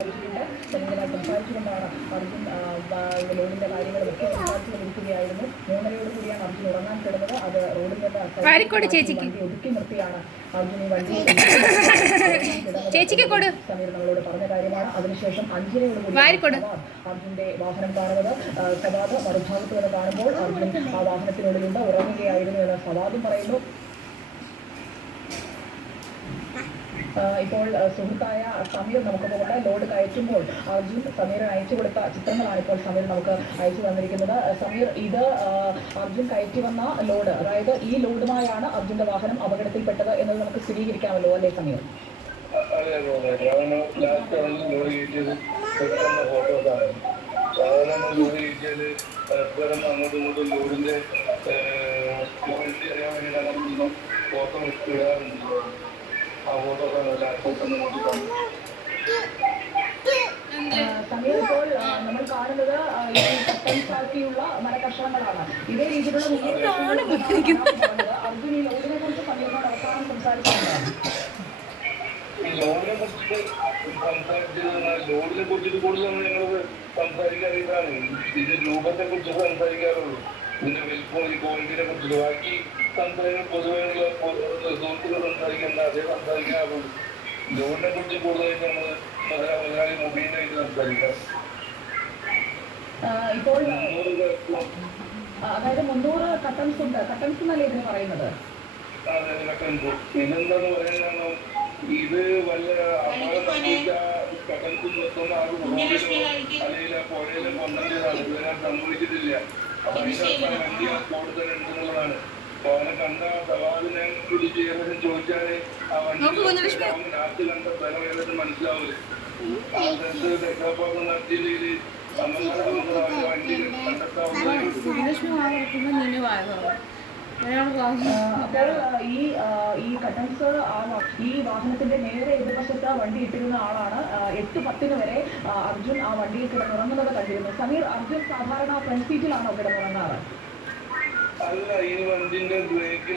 സംസാരിച്ചുകൊണ്ടാണ് അർജുൻ ലോണിന്റെ കാര്യങ്ങളൊക്കെ സംസാരിച്ചുകൊണ്ടിരിക്കുകയായിരുന്നു. 3:30 കൂടിയാണ് അർജുൻ ഉറങ്ങാൻ കിടന്നത്. അത് റോഡിൽ നിന്ന് ഒതുക്കി നിർത്തിയാണ് അർജുൻ ഈ വണ്ടി സമീർ നമ്മളോട് പറഞ്ഞ കാര്യമാണ്. അതിനുശേഷം 5:30 കൂടി അർജുന്റെ വാഹനം കാണുന്നത്. സവാദ് മറുഭാഗത്ത് നിന്ന് കാണുമ്പോൾ അർജുൻ ആ വാഹനത്തിനുള്ളിലുണ്ട്, ഉറങ്ങുകയായിരുന്നു എന്ന് സവാദും പറയുന്നു. ഇപ്പോൾ സുഹൃത്തായ സമീർ നമുക്ക് പോകട്ടെ. ലോഡ് കയറ്റുമ്പോൾ അർജുൻ സമീറിന് അയച്ചു കൊടുത്ത ചിത്രങ്ങളാണ് ഇപ്പോൾ സമീർ നമുക്ക് അയച്ചു തന്നിരിക്കുന്നത്. സമീർ, ഇത് അർജുൻ കയറ്റി വന്ന ലോഡ്, അതായത് ഈ ലോഡുമായാണ് അർജുന്റെ വാഹനം അപകടത്തിൽപ്പെട്ടത് എന്നത് നമുക്ക് സ്ഥിരീകരിക്കാമല്ലോ അല്ലേ സമീർ? സമീർ, ഇപ്പോൾ നമ്മൾ കാണുന്നത് ാക്കിയുള്ള മരകഷണങ്ങളാണ്. ഇതേ രീതിയിലുള്ള അർജുൻ ഈ ലോഡിനെ കുറിച്ച് സമീറിനോട് അവസാനം സംസാരിച്ചിട്ടുണ്ടായിരുന്നു. ലോഡിനെ കുറിച്ചിട്ട് കൂടുതൽ ഞങ്ങൾ സംസാരിക്കാറിയതാണ്. ഇത് രൂപത്തെ കുറിച്ച് സംസാരിക്കാറുള്ളൂ. ഇതിന്റെ വലിപ്പം, ഈ ക്വാളിറ്റിനെ കുറിച്ചിട്ട് ബാക്കി സംസാരിക്കാൻ പൊതുവെയുള്ള സുഹൃത്തുക്കൾ സംസാരിക്കേണ്ട അതേ സംസാരിക്കാറുള്ളൂ. ലോഡിനെ കുറിച്ച് കൂടുതലായിട്ട് നമ്മൾ മുതലാളി മൊബൈലായിട്ട് സംസാരിക്കാം. ഇപ്പോൾ അതായത് 300 കട്ടൻസ് ഉണ്ട്. കട്ടൻസ് എന്നല്ലേ ഇതിന് പറയുന്നത്? അതെ, കട്ടൻസ്. ഇതെന്താന്ന് പറയാൻ ഇത് വല്ല കട്ടൻസ് നിർത്തുന്ന ആ റോഡിലോ അല്ലെങ്കിൽ ആ പുഴയിലോ കൊന്നതാണ്. ഇതുവരെ സംഭവിച്ചിട്ടില്ല. അപ്പൊ അതിനകത്ത് വലിയ കൂടുതൽ ഉണ്ടെന്നുള്ളതാണ്. അപ്പൊ അവനെ കണ്ട സവാദിനെ വിളിച്ച് ഏകദേശം ചോദിച്ചാല് ആ വണ്ടി നാട്ടിൽ കണ്ട സ്ഥലം ഏകദേശം മനസ്സിലാവില്ല. ആ സ്ഥലത്ത് രക്ഷാപ്രവർത്തനം നടത്തിയില്ലെങ്കിൽ വണ്ടി കണ്ടെത്താവുന്ന അപ്പോൾ ഈ കട്ടൻസ് ഈ വാഹനത്തിന്റെ നേരെ എതിർവശത്ത് വണ്ടി ഇട്ടിരുന്ന ആളാണ്. 8:10 വരെ അർജുൻ ആ വണ്ടിയിൽ കിടന്നുറങ്ങുന്നത് കണ്ടിരുന്നു. സമീർ, അർജുൻ സാധാരണ ഫ്രണ്ട് സീറ്റിലാണോ കിടന്നുറങ്ങാറ്? അല്ല, ഈ വണ്ടിന്റെ ബ്രേക്ക്